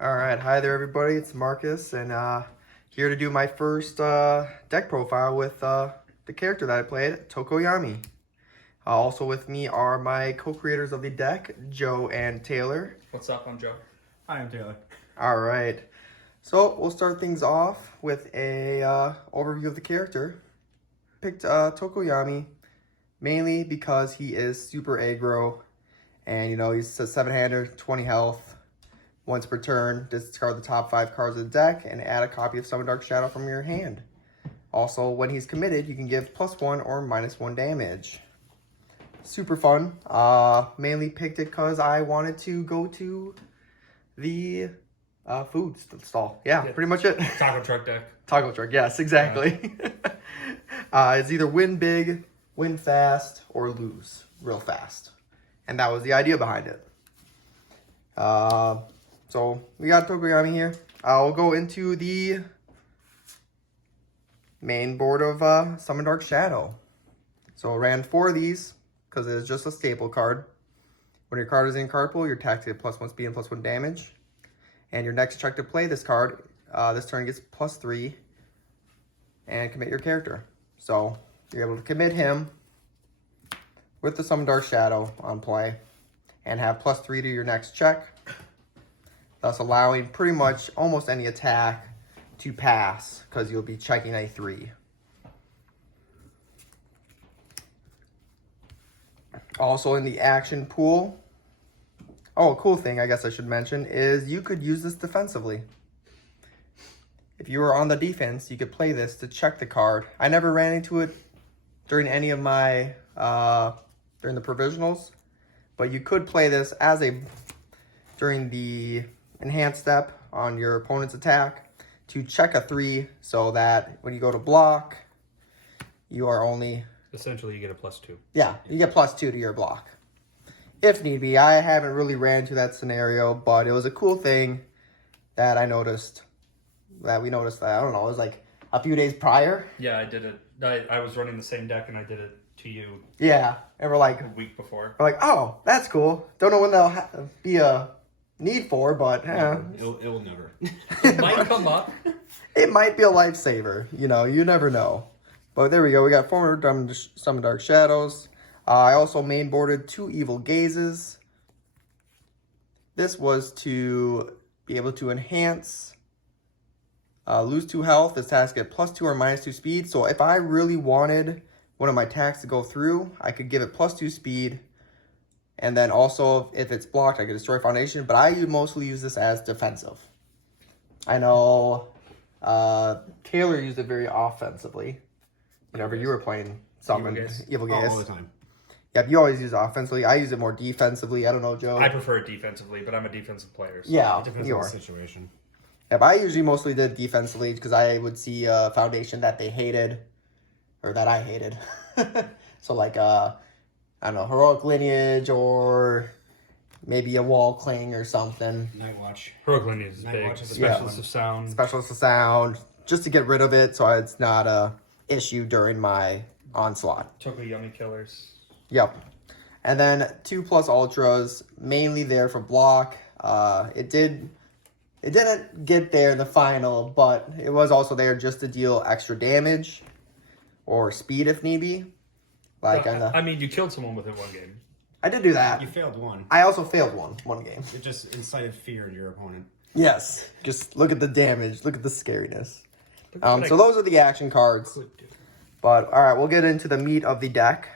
All right, hi there everybody, it's Marcus, and here to do my first deck profile with the character that I played, Tokoyami. Also with me are my co-creators of the deck, Joe and Taylor. What's up, I'm Joe. Hi, I'm Taylor. All right, so we'll start things off with a overview of the character. Picked Tokoyami mainly because he is super aggro, and he's a 7-hander, 20 health. Once per turn, discard the top 5 cards of the deck and add a copy of Summon Dark Shadow from your hand. Also, when he's committed, you can give +1 or -1 damage. Super fun. Mainly picked it because I wanted to go to the food stall. Yeah, pretty much it. Taco truck deck. Taco truck, yes, exactly. It's either win big, win fast, or lose real fast. And that was the idea behind it. So we got Tokoyami here. I'll go into the main board of Summon Dark Shadow. So I ran 4 of these because it is just a staple card. When your card is in card pool, your attack gets +1 speed and +1 damage. And your next check to play this card, this turn gets +3 and commit your character. So you're able to commit him with the Summon Dark Shadow on play and have +3 to your next check, thus allowing pretty much almost any attack to pass because you'll be checking a 3. Also in the action pool, a cool thing I guess I should mention is you could use this defensively. If you were on the defense, you could play this to check the card. I never ran into it during any of my, during the provisionals, but you could play this as during the enhanced step on your opponent's attack to check a 3 so that when you go to block, you are only... Essentially, you get a +2. Yeah, you get +2 to your block. If need be. I haven't really ran into that scenario, but it was a cool thing that I noticed. I don't know, it was like a few days prior. Yeah, I did it. I was running the same deck and I did it to you. Yeah, and we're like... A week before. We're like, oh, that's cool. Don't know when that'll be a need for, but It'll never. It might come up. It might be a lifesaver. You never know. But there we go. We got 400 Summon Dark Shadows. I also mainboarded 2 Evil Gazes. This was to be able to enhance, lose 2 health. This task get +2 or -2 speed. So if I really wanted one of my attacks to go through, I could give it +2 speed. And then also, if it's blocked, I could destroy Foundation. But I mostly use this as defensive. I know Taylor used it very offensively. Whenever you were playing Evil Gaze. All the time. Yep, you always use it offensively. I use it more defensively. I don't know, Joe. I prefer it defensively, but I'm a defensive player. So Yeah, It depends you on are. the situation. Yep, I usually mostly did defensively because I would see a Foundation that they hated, or that I hated. So like, I don't know, Heroic Lineage or maybe a Wall Cling or something. Night Watch. Heroic Lineage is Night big. Watch is a Specialist of Sound. Specialist of Sound, just to get rid of it so it's not a issue during my onslaught. Tokoyami killers. Yep. And then 2+ Ultras, mainly there for block. It didn't get there in the final, but it was also there just to deal extra damage or speed if need be. I mean, you killed someone with it one game. I did do that. You failed one. I also failed one game. It just incited fear in your opponent. Yes. Just look at the damage. Look at the scariness. So those are the action cards. But, all right, we'll get into the meat of the deck.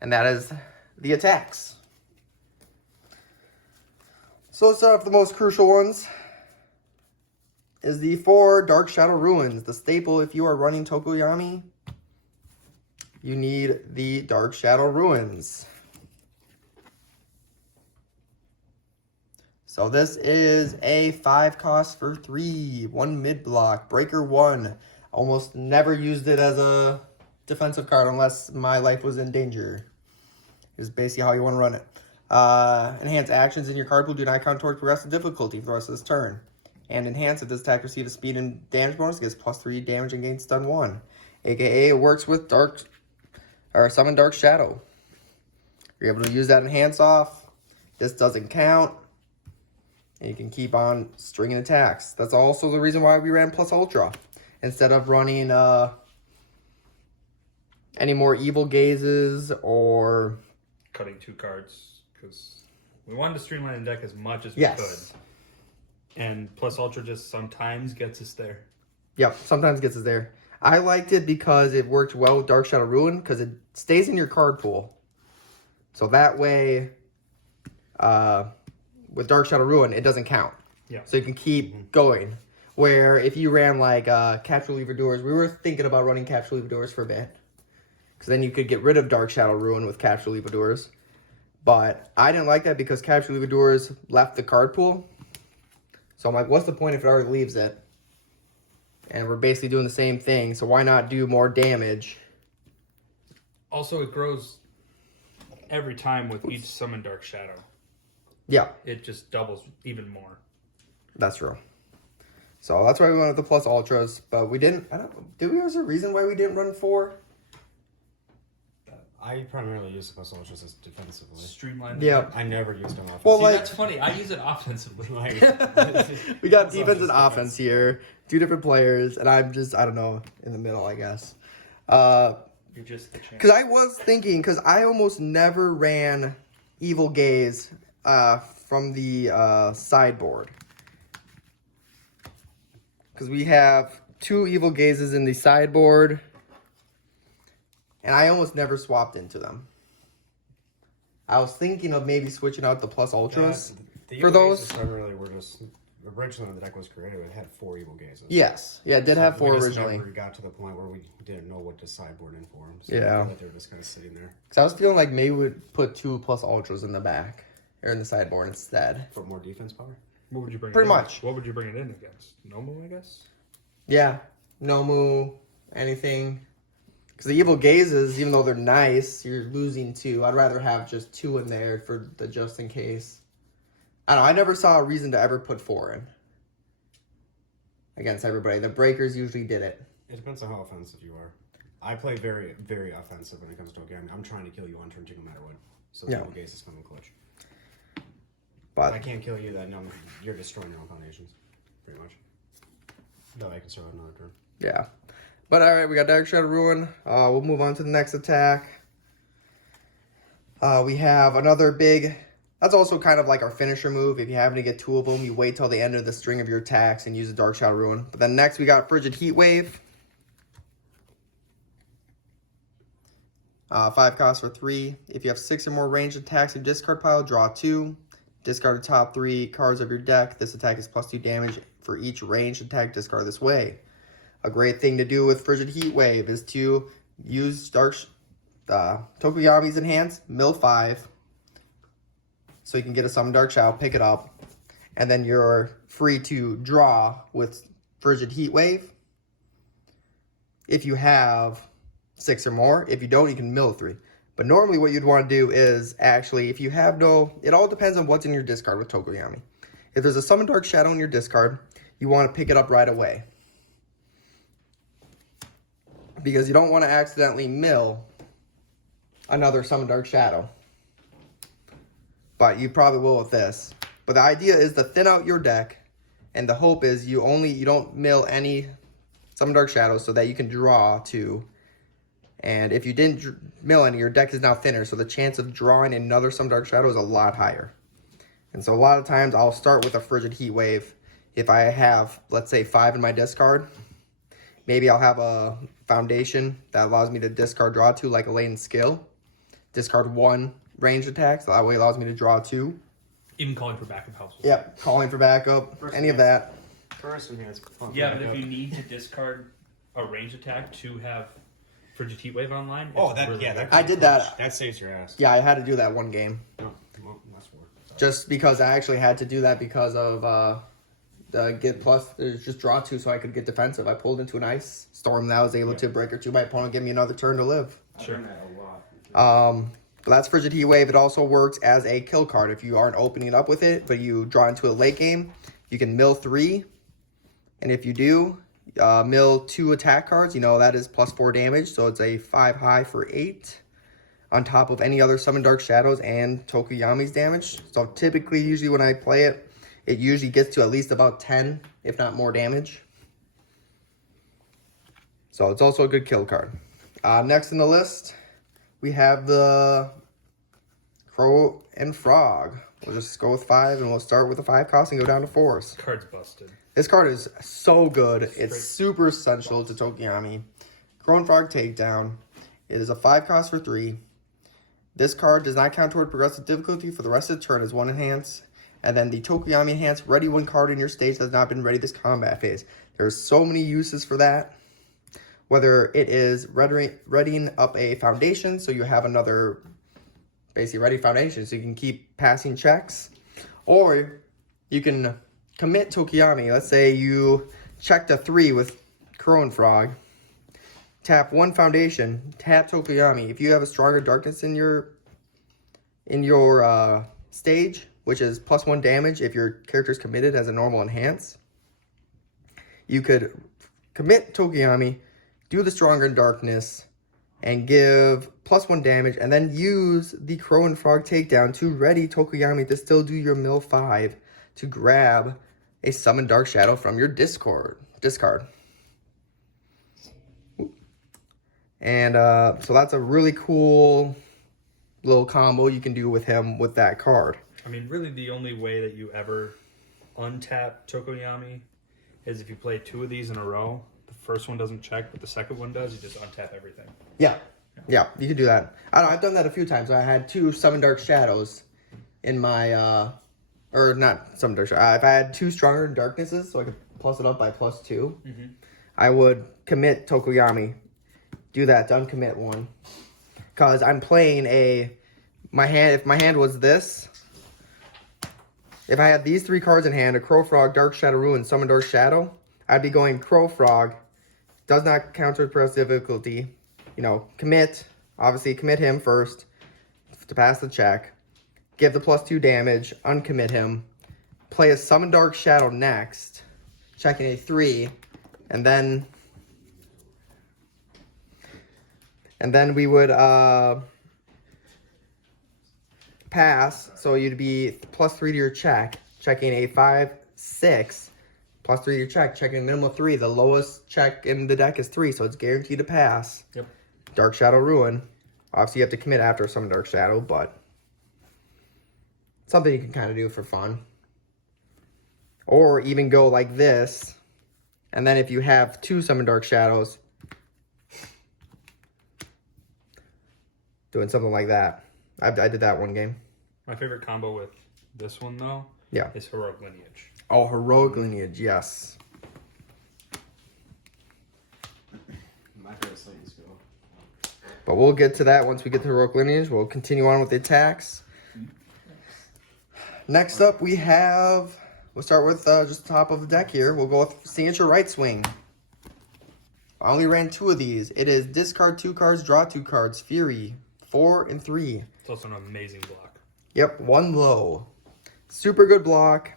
And that is the attacks. So let's start off with the most crucial ones. Is the 4 Dark Shadow Ruins. The staple if you are running Tokoyami. You need the Dark Shadow Ruins. So this is a 5 cost for 3. 1 mid block. Breaker 1. Almost never used it as a defensive card unless my life was in danger. Is basically how you want to run it. Enhance actions in your card pool do not count towards progressive difficulty for the rest of this turn. And enhance if this attack receives a speed and damage bonus, gets +3 damage and gains stun 1. AKA it works with Summon Dark Shadow. You're able to use that enhance off. This doesn't count. And you can keep on stringing attacks. That's also the reason why we ran Plus Ultra. Instead of running any more Evil Gazes or... Cutting 2 cards, because we wanted to streamline the deck as much as we Yes. could. And Plus Ultra just sometimes gets us there. Yep, sometimes gets us there. I liked it because it worked well with Dark Shadow Ruin, because it stays in your card pool. So that way, with Dark Shadow Ruin, it doesn't count. Yeah. So you can keep going. Where if you ran like Capture Lever-Doors, we were thinking about running Capture Lever-Doors for a bit. Because then you could get rid of Dark Shadow Ruin with Capture Lever-Doors. But I didn't like that because Capture Lever-Doors left the card pool. So I'm like, what's the point if it already leaves it? And we're basically doing the same thing, so why not do more damage? Also, it grows every time with each Summon Dark Shadow. Yeah, It just doubles even more. that's true. So that's why we went with the Plus Ultras, but we didn't, was there a reason why we didn't run 4? I primarily use the Plus Ultras as defensively. Streamline. Yeah. I never used them offensively. Well, See, like, that's funny. I use it offensively. we got defense and offense here, 2 different players, and I'm just, I don't know, in the middle, I guess. You're just the champ. Because I was thinking, because I almost never ran Evil Gaze from the sideboard. Because we have 2 Evil Gazes in the sideboard, and I almost never swapped into them. I was thinking of maybe switching out the Plus Ultras The for Evil those. Gazes primarily were just... Originally, when the deck was created, it had 4 Evil Gazes. Yes. Yeah, it did have 4 we just originally. never got to the point where we didn't know what to sideboard in for them. So Yeah. I feel like they were just kind of sitting there. Because I was feeling like maybe we'd put 2 Plus Ultras in the back, or in the sideboard instead. For more defense power? What would you bring Pretty it in? much. What would you bring it in against? Nomu, I guess? Yeah. Nomu, anything. Because the Evil Gazes, even though they're nice, you're losing 2. I'd rather have just 2 in there for the just in case. I don't know. I never saw a reason to ever put 4 in against everybody. The breakers usually did it. It depends on how offensive you are. I play very, very offensive when it comes to Tokoyami. I'm trying to kill you on turn 2 no matter what. So the Yeah. Evil Gazes come in clutch. If But I can't kill you, then you're destroying your own foundations. Pretty much. No, I can survive another turn. yeah. But alright, we got Dark Shadow Ruin. We'll move on to the next attack. We have another big... That's also kind of like our finisher move. If you happen to get 2 of them, you wait till the end of the string of your attacks and use the Dark Shadow Ruin. But then next we got Frigid Heat Wave. 5 costs for 3. If you have 6 or more ranged attacks in your discard pile, draw 2. Discard the top 3 cards of your deck. This attack is +2 damage for each ranged attack discard this way. A great thing to do with Frigid Heat Wave is to use Tokoyami's Enhance, mill 5. So you can get a Summon Dark Shadow, pick it up, and then you're free to draw with Frigid Heat Wave. If you have 6 or more. If you don't, you can mill 3. But normally what you'd want to do is actually, if you have no... It all depends on what's in your discard with Tokoyami. If there's a Summon Dark Shadow in your discard, you want to pick it up right away. Because you don't want to accidentally mill another Summon Dark Shadow. But you probably will with this. But the idea is to thin out your deck. And the hope is you don't mill any Summon Dark Shadows so that you can draw 2. And if you didn't mill any, your deck is now thinner. So the chance of drawing another Summon Dark Shadow is a lot higher. And so a lot of times I'll start with a Frigid Heat Wave. If I have, let's say, 5 in my discard, maybe I'll have a Foundation that allows me to discard draw 2 like a Latent Skill. Discard 1 ranged attack, so that way allows me to draw 2. Even calling for backup helps. Yep, calling for backup, any of that. First enhance. Yeah, but if you need to discard a range attack to have Frigid Heat Wave online, it's Oh, that really yeah, good. that I did that. That saves your ass. Yeah, I had to do that one game. Oh, well, that's four. Just because I actually had to do that because of get plus, just draw 2 so I could get defensive. I pulled into an Ice Storm that I was able to breaker 2. My opponent give me another turn to live. Sure. I've done that a lot. But that's Frigid Heat Wave. It also works as a kill card. If you aren't opening it up with it, but you draw into a late game, you can mill 3. And if you do, mill 2 attack cards. You know, that is +4 damage. So it's a 5 high for 8. On top of any other Summon Dark Shadows and Tokoyami's damage. So typically, usually when I play it, it usually gets to at least about 10, if not more damage. So it's also a good kill card. Next in the list, we have the Crow and Frog. We'll just go with 5, and we'll start with the 5 cost and go down to 4s. Card's busted. This card is so good. It's Straight super essential to Tokoyami. Crow and Frog Takedown. It is a 5 cost for 3. This card does not count toward progressive difficulty for the rest of the turn as 1 enhance. And then the Tokoyami enhance, ready 1 card in your stage that has not been ready this combat phase. There's so many uses for that. Whether it is readying up a foundation, so you have another basically ready foundation, so you can keep passing checks. Or you can commit Tokoyami. Let's say you checked a 3 with Crow and Frog. Tap 1 foundation, tap Tokoyami. If you have a stronger darkness in your stage, which is +1 damage if your character is committed as a normal enhance, you could commit Tokoyami, do the stronger darkness, and give +1 damage, and then use the Crow and Frog takedown to ready Tokoyami to still do your mill 5 to grab a Summon Dark Shadow from your discard. And so that's a really cool little combo you can do with him with that card. I mean, really the only way that you ever untap Tokoyami is if you play 2 of these in a row. The first one doesn't check, but the second one does. You just untap everything. Yeah, you can do that. I've done that a few times. I had 2 Summon Dark Shadows in my, or not Summon Dark Shadows. If I had 2 Stronger Darknesses, so I could plus it up by +2, I would commit Tokoyami. Do that to uncommit 1. Because I'm playing if my hand was this, if I had these 3 cards in hand, a Crow, Frog, Dark Shadow, Ruin, Summon Dark Shadow, I'd be going Crow, Frog, does not counter press difficulty, commit, obviously commit him first to pass the check, give the +2 damage, uncommit him, play a Summon Dark Shadow next, checking a 3, and then we would pass, so you'd be +3 to your check, checking a 5, 6, +3 to your check, checking a minimum of 3. The lowest check in the deck is 3, so it's guaranteed to pass. Yep. Dark Shadow Ruin. Obviously, you have to commit after some Dark Shadow, but something you can kind of do for fun. Or even go like this, and then if you have 2 Summon Dark Shadows, doing something like that. I did that one game. My favorite combo with this one, though, is Heroic Lineage. Oh, Heroic Lineage, yes. My favorite Slaying skill. But we'll get to that once we get to Heroic Lineage. We'll continue on with the attacks. Next up, we'll start with just the top of the deck here. We'll go with Signature Right Swing. I only ran 2 of these. It is discard 2 cards, draw 2 cards, Fury, 4 and 3. It's also an amazing block. Yep, 1 low. Super good block.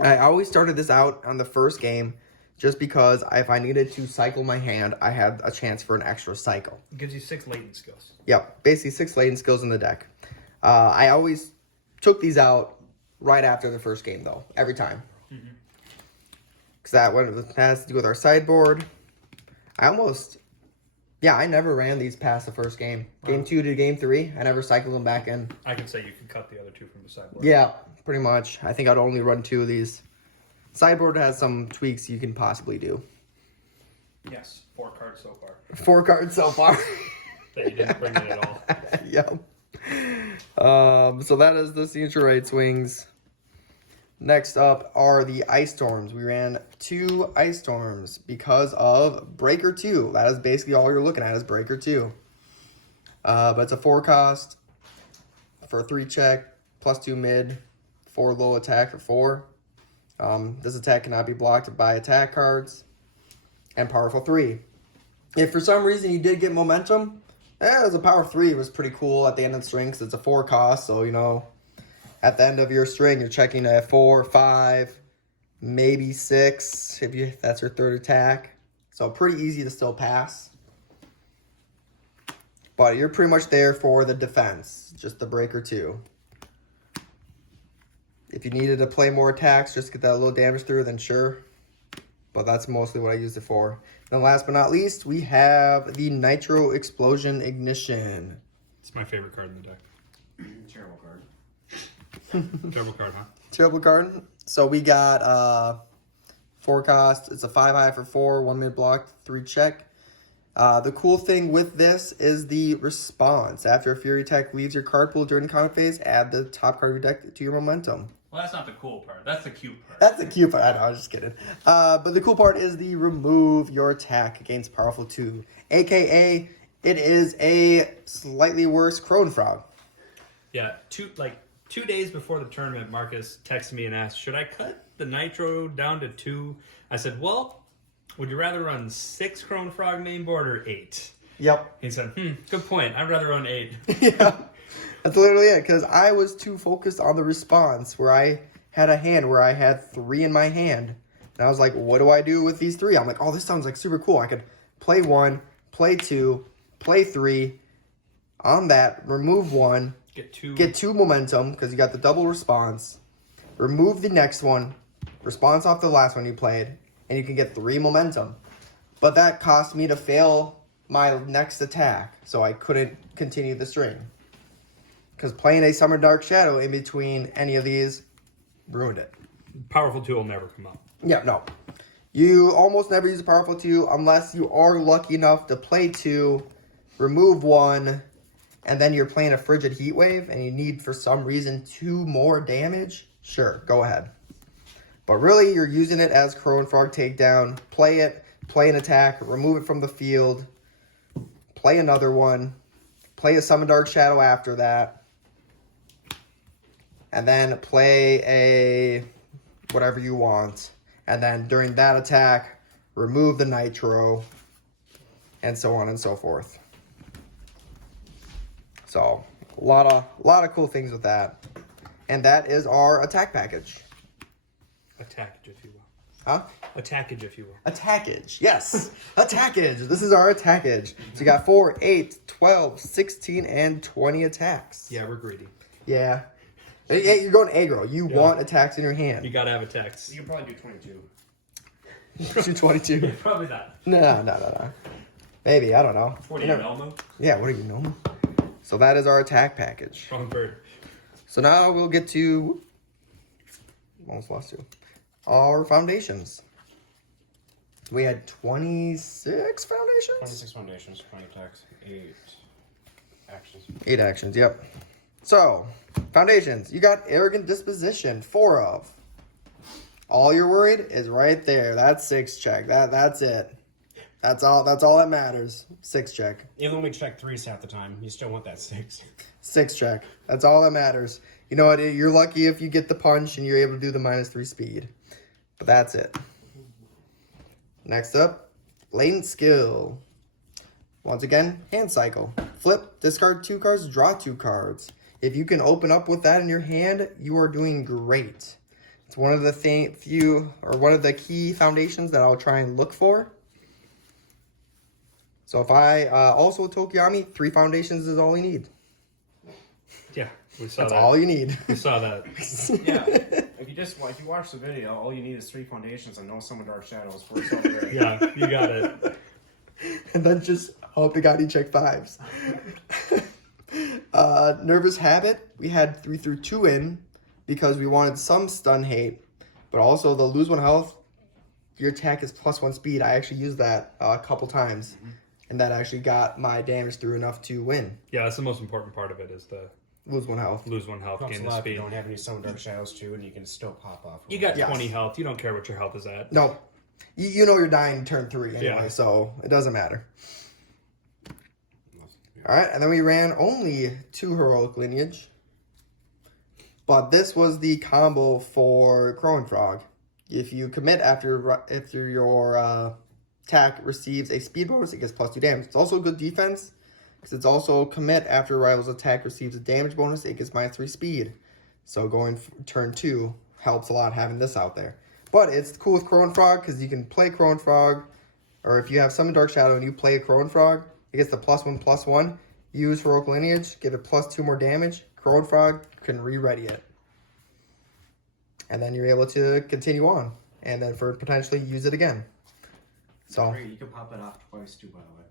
I always started this out on the first game just because if I needed to cycle my hand, I had a chance for an extra cycle. It gives you 6 latent skills. Yep, basically 6 latent skills in the deck. I always took these out right after the first game, though, every time. Because that one has to do with our sideboard. I never ran these past the first game. Game 2 to game 3, I never cycled them back in. I can say you can cut the other 2 from the sideboard. Yeah, pretty much. I think I'd only run 2 of these. Sideboard has some tweaks you can possibly do. Yes, 4 cards so far. 4 cards so far. That you didn't bring in at all. Yep. So that is the Signature Right Swings. Next up are the Ice Storms. We ran 2 Ice Storms because of Breaker 2. That is basically all you're looking at is Breaker 2. But it's a 4 cost for a 3 check, +2 mid, 4 low attack for 4. This attack cannot be blocked by attack cards, and powerful 3. If for some reason you did get momentum, it was a power 3. It was pretty cool at the end of the string because it's a 4 cost, so at the end of your string, you're checking a 4, 5, maybe 6 if that's your 3rd attack. So pretty easy to still pass. But you're pretty much there for the defense, just the Breaker 2. If you needed to play more attacks, just get that little damage through, then sure. But that's mostly what I used it for. Then last but not least, we have the Nitro Explosion Ignition. It's my favorite card in the deck. Terrible card. Terrible card, huh? Terrible card. So we got 4 cost. It's a 5 for 4, 1 minute block, 3 check. The cool thing with this is the response. After a Fury attack leaves your card pool during the combat phase, add the top card of your deck to your momentum. Well, that's not the cool part. That's the cute part. That's the cute part. I know, I was just kidding. But the cool part is the remove your attack against powerful 2. AKA, it is a slightly worse Crone Frog. Yeah, 2 days before the tournament, Marcus texted me and asked, should I cut the Nitro down to 2? I said, well, would you rather run 6 Crone Frog main board or 8? Yep. He said, good point. I'd rather run 8. Yeah. That's literally it, because I was too focused on the response where I had a hand where I had 3 in my hand. And I was like, what do I do with these 3? I'm like, oh, this sounds like super cool. I could play 1, play 2, play 3. On that, remove 1. Get 2 momentum, because you got the double response. Remove the next one. Response off the last one you played. And you can get 3 momentum. But that cost me to fail my next attack. So I couldn't continue the string. Because playing a Summer Dark Shadow in between any of these ruined it. Powerful 2 will never come up. Yeah, no. You almost never use a powerful 2 unless you are lucky enough to play 2, remove 1, and then you're playing a Frigid Heat Wave and you need, for some reason, 2 more damage. Sure, go ahead. But really, you're using it as Crone Frog Takedown. Play it, play an attack, remove it from the field, play another one, play a Summon Dark Shadow after that. And then play a whatever you want. And then during that attack, remove the Nitro. And so on and so forth. So, a lot of cool things with that. And that is our attack package. Attackage, if you will. Huh? Attackage, if you will. Attackage, yes. Attackage. This is our attackage. So you got 4, 8, 12, 16, and 20 attacks. Yeah, we're greedy. Yeah. Yeah, you're going aggro. You want attacks in your hand. You gotta have attacks. You can probably do 22. Do 22. Probably not. No. Maybe, I don't know. 40 Elmo? Yeah, what do you know? So that is our attack package. Wrong bird. So now we'll get to, almost lost 2, our foundations. We had 26 foundations? 26 foundations, 20 attacks, 8 actions. 8 actions, yep. So, foundations. You got Arrogant Disposition, 4 of. All you're worried is right there. That's 6 check. That's it. That's all that matters. 6 check. Even when we check 3s half the time, you still want that 6. 6 check. That's all that matters. You know what? You're lucky if you get the punch and you're able to do the -3 speed. But that's it. Next up, Latent Skill. Once again, hand cycle. Flip, discard 2 cards, draw 2 cards. If you can open up with that in your hand, you are doing great. It's one of the one of the key foundations that I'll try and look for. So if I also Tokoyami, 3 foundations is all you need. Yeah, we saw That's that. all you need. We saw that. Yeah. If you watch the video, all you need is 3 foundations and no Summon Dark Shadows for yourself. Yeah, you got it. And then just hope to God you check 5s. Nervous Habit, we had 3 through 2 in because we wanted some stun hate, but also the lose 1 health, your attack is +1 speed. I actually used that a couple times, and that actually got my damage through enough to win. Yeah, that's the most important part of it is the Lose 1 health. lose 1 health, Helps gain a the lot if you speed. don't have any Summon Dark Shadows too, and you can still pop off. You got Yes. 20 health. You don't care what your health is at. No, you know you're dying turn 3 anyway, Yeah. so it doesn't matter. All right, and then we ran only 2 Heroic Lineage. But this was the combo for Crone Frog. If you commit after your attack receives a speed bonus, it gets +2 damage. It's also good defense, because it's also commit after a rival's attack receives a damage bonus, it gets -3 speed. So going turn 2 helps a lot having this out there. But it's cool with Crone Frog, because you can play Crone Frog, or if you have Summon Dark Shadow and you play a Crone Frog, it gets the +1/+1. Use Heroic Lineage, give it +2 more damage. Crone Frog can re-ready it. and then you're able to continue on, and then for potentially use it again. So Great, you can pop it off twice too, by the way.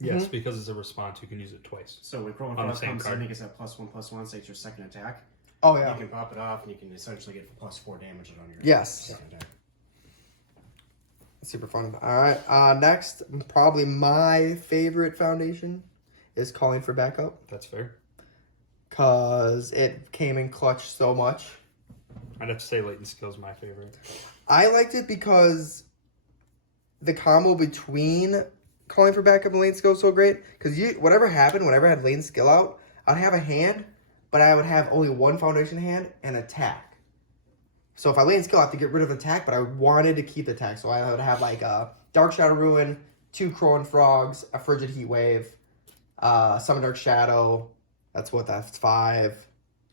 Yes, because it's a response, you can use it twice. So when Crowing On the Frog same comes card. in, it gets that +1/+1, say it's your second attack. oh yeah, You can pop it off, and you can essentially get +4 damage on your Yes. second attack. super fun. All right, next, probably my favorite foundation is Calling for Backup, That's fair. because it came in clutch so much. I'd have to say Latent Skill is my favorite. I liked it because the combo between Calling for Backup and Lane Skill is so great. Because whatever happened, whenever I had Lane Skill out, I'd have a hand, but I would have only one foundation hand and attack. So if I Lane Skill, I have to get rid of attack, but I wanted to keep the attack. So I would have like a Dark Shadow Ruin, 2 Crowing Frogs, a Frigid Heat Wave, Summon Dark Shadow. That's 5.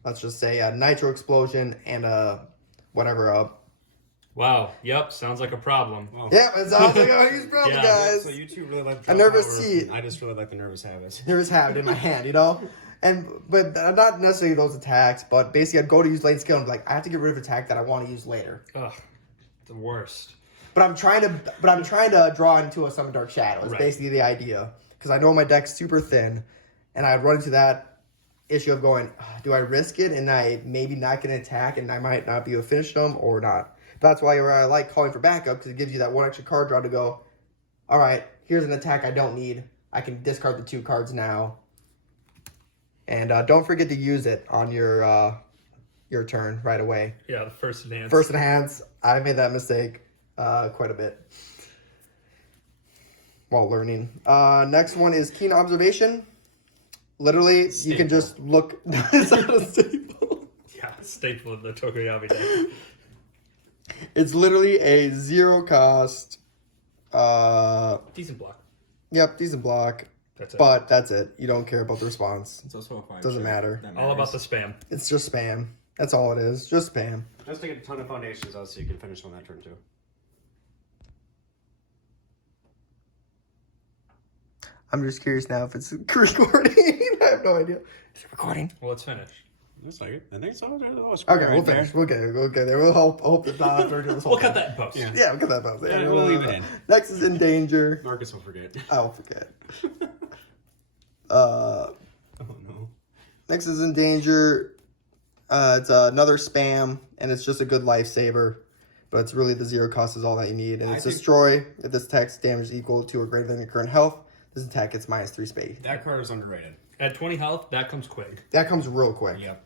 Let's just say a Nitro Explosion and a whatever. Wow. Yep. Sounds like a problem. Well, Yeah, it sounds like a huge problem, Yeah, guys. So you two really like A nervous power, seat. I just really like the nervous habits. Nervous habit in my hand, you know? But not necessarily those attacks, but basically I'd go to use Lane Skill and be like, I have to get rid of attack that I want to use later. Ugh. The worst. But I'm trying to draw into a Summon Dark Shadow. It's Right. basically the idea. Because I know my deck's super thin, and I'd run into that issue of going, do I risk it and I maybe not get an attack and I might not be able to finish them or not? That's why I like Calling for Backup, because it gives you that one extra card draw to go, all right, here's an attack I don't need. I can discard the 2 cards now. And don't forget to use it on your turn right away. Yeah, the first advance. First enhance, I made that mistake quite a bit while learning. Next one is Keen Observation. Literally, you can just look. It's not a staple. Yeah, staple of the Tokoyami deck. It's literally a 0 cost. Decent block. Yep, decent block. That's it. But that's it. You don't care about the response. It's also a 5. Doesn't matter. That All about matters. the spam. It's just spam. That's all it is. Just spam. Just to get a ton of foundations out so you can finish on that turn too. I'm just curious now if it's recording. I have no idea. Is it recording? Well, it's finished. It's like I think so. Okay, we'll finish. We'll get there. We'll hope it's not after this whole We'll cut thing. that in post. Yeah. Yeah, we'll cut that out. Yeah, we'll leave it in. Next is In Danger. Marcus will forget. I'll forget. Oh no. Next is In Danger. It's another spam, and it's just a good lifesaver. But it's really the 0 cost is all that you need. And it's Destroy. If this attack's damage is equal to or greater than your current health, this attack gets -3 speed. That card is underrated. At 20 health, that comes quick. That comes real quick. Yep.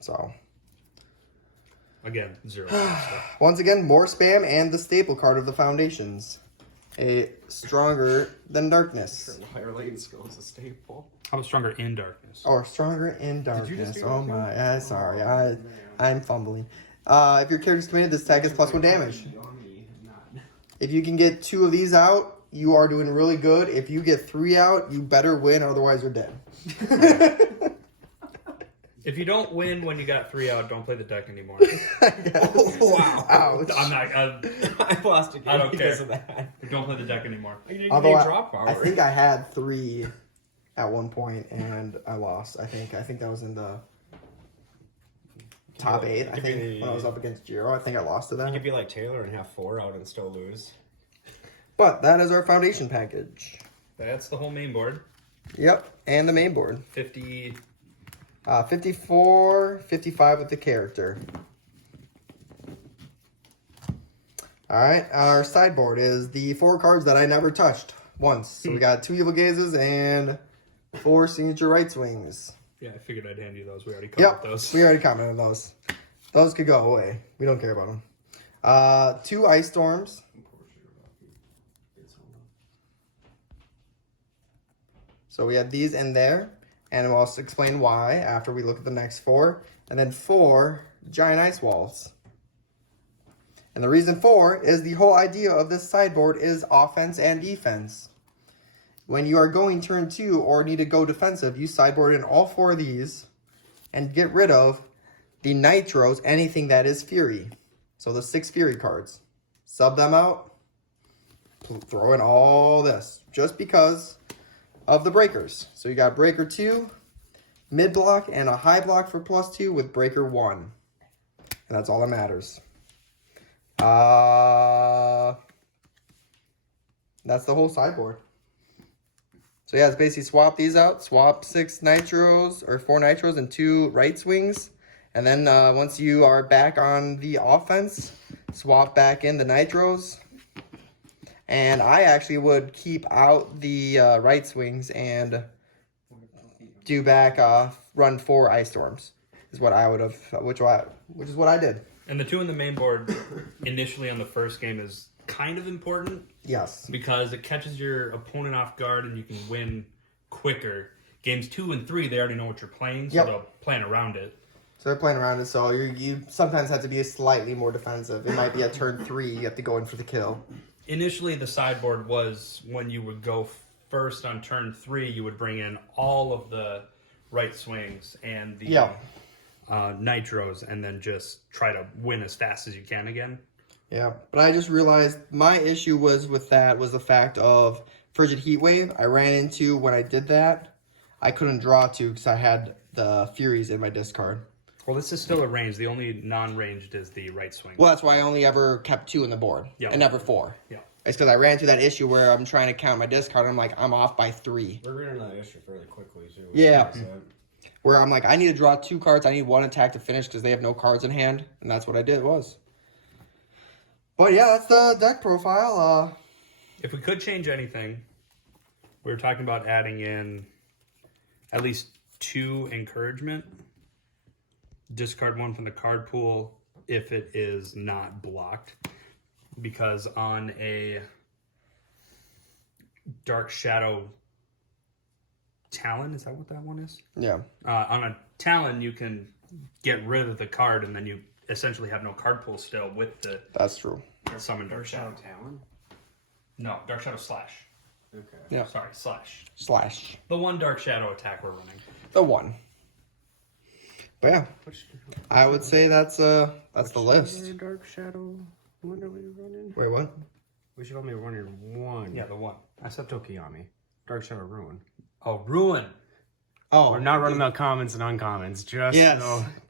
So, Again, 0. once again, more spam and the staple card of the Foundations. A Stronger Than Darkness. Higher latent skill is a staple. How about Stronger in Darkness? Or Stronger in you just Darkness. do Oh that too? my, sorry. I'm fumbling. If your character's committed, this attack is +1 damage. If you can get 2 of these out, you are doing really good. If you get 3 out, you better win, otherwise you're dead. If you don't win when you got 3 out, don't play the deck anymore. Wow. Ouch. I'm not. I lost again I don't because care. of that. Don't play the deck anymore. Although drop power. I think I had 3 at one point and I lost. I think that was in the top 8. I think when I was up against Jiro, I think I lost to You could that. be like Taylor and have 4 out and still lose. But that is our Foundation package. That's the whole main board. Yep, and the main board. 50. 54, 55 with the character. Alright, our sideboard is the 4 cards that I never touched once. So we got 2 Evil Gazes and 4 Signature Right Swings. Yeah, I figured I'd hand you those. We already covered Yep, those. we already commented on those. Those could go away. We don't care about them. 2 Ice Storms. So we have these in there. And we'll also explain why after we look at the next 4. And then 4 Giant Ice Walls. And the reason for is the whole idea of this sideboard is offense and defense. When you are going turn 2 or need to go defensive, you sideboard in all 4 of these and get rid of the Nitros, anything that is Fury. So the 6 Fury cards. Sub them out. Throw in all this. Just because of the breakers. So you got Breaker 2, mid block and a high block for +2 with breaker 1. And that's all that matters. That's the whole sideboard. So yeah, it's basically swap these out. Swap 6 nitros or 4 nitros and 2 right swings. And then once you are back on the offense, swap back in the nitros. And I actually would keep out the right swings and do back run 4 ice storms. Is what I would have, which is what I did. And the 2 in the main board initially on the first game is kind of important. Yes. Because it catches your opponent off guard and you can win quicker. Games 2 and 3, they already know what you're playing, so they'll plan around it. So they're playing around it, so you sometimes have to be slightly more defensive. It might be a turn 3, you have to go in for the kill. Initially, the sideboard was when you would go first on turn 3, you would bring in all of the right swings and the nitros, and then just try to win as fast as you can again. Yeah, but I just realized my issue was the fact of Frigid Heat Wave. I ran into when I did that, I couldn't draw 2 because I had the Furies in my discard. Well, this is still a range. The only non-ranged is the right swing. Well, that's why I only ever kept 2 in the board and never 4. Yeah. It's because I ran into that issue where I'm trying to count my discard and I'm like, I'm off by 3. We're reading that issue fairly quickly, too. Yeah. Where I'm like, I need to draw 2 cards. I need 1 attack to finish because they have no cards in hand. And that's what I did was. But yeah, that's the deck profile. If we could change anything, we were talking about adding in at least 2 encouragement. Discard 1 from the card pool if it is not blocked. Because on a Dark Shadow Talon, is that what that one is? Yeah. On a Talon, you can get rid of the card, and then you essentially have no card pool still with the That's true. summon Dark Shadow. Talon? No, Dark Shadow Slash. Okay. Yeah. Sorry, Slash. Slash. The 1 Dark Shadow attack we're running. The 1. But yeah, I would say that's the list. Dark Shadow. What are we running? Wait, what? We should only run 1. Yeah, the 1. I said Tokoyami. Dark Shadow Ruin. Oh, Ruin. Oh, We're not running the commons and uncommons. Just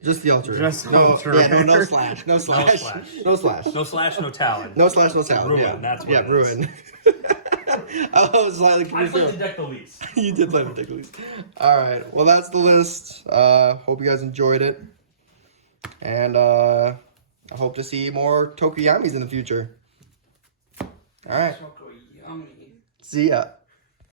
just the ultra. Just no, ultra. yeah, no slash, no slash, slash. no slash, No Slash, no Talon. no slash, no sound. Ruin, Yeah, that's what it ruin. I was slightly I played the confused. deck the least. You did play ridiculous. All right, well that's the list. Hope you guys enjoyed it, and I hope to see more Tokoyamis in the future. All right, Tokoyami. see ya.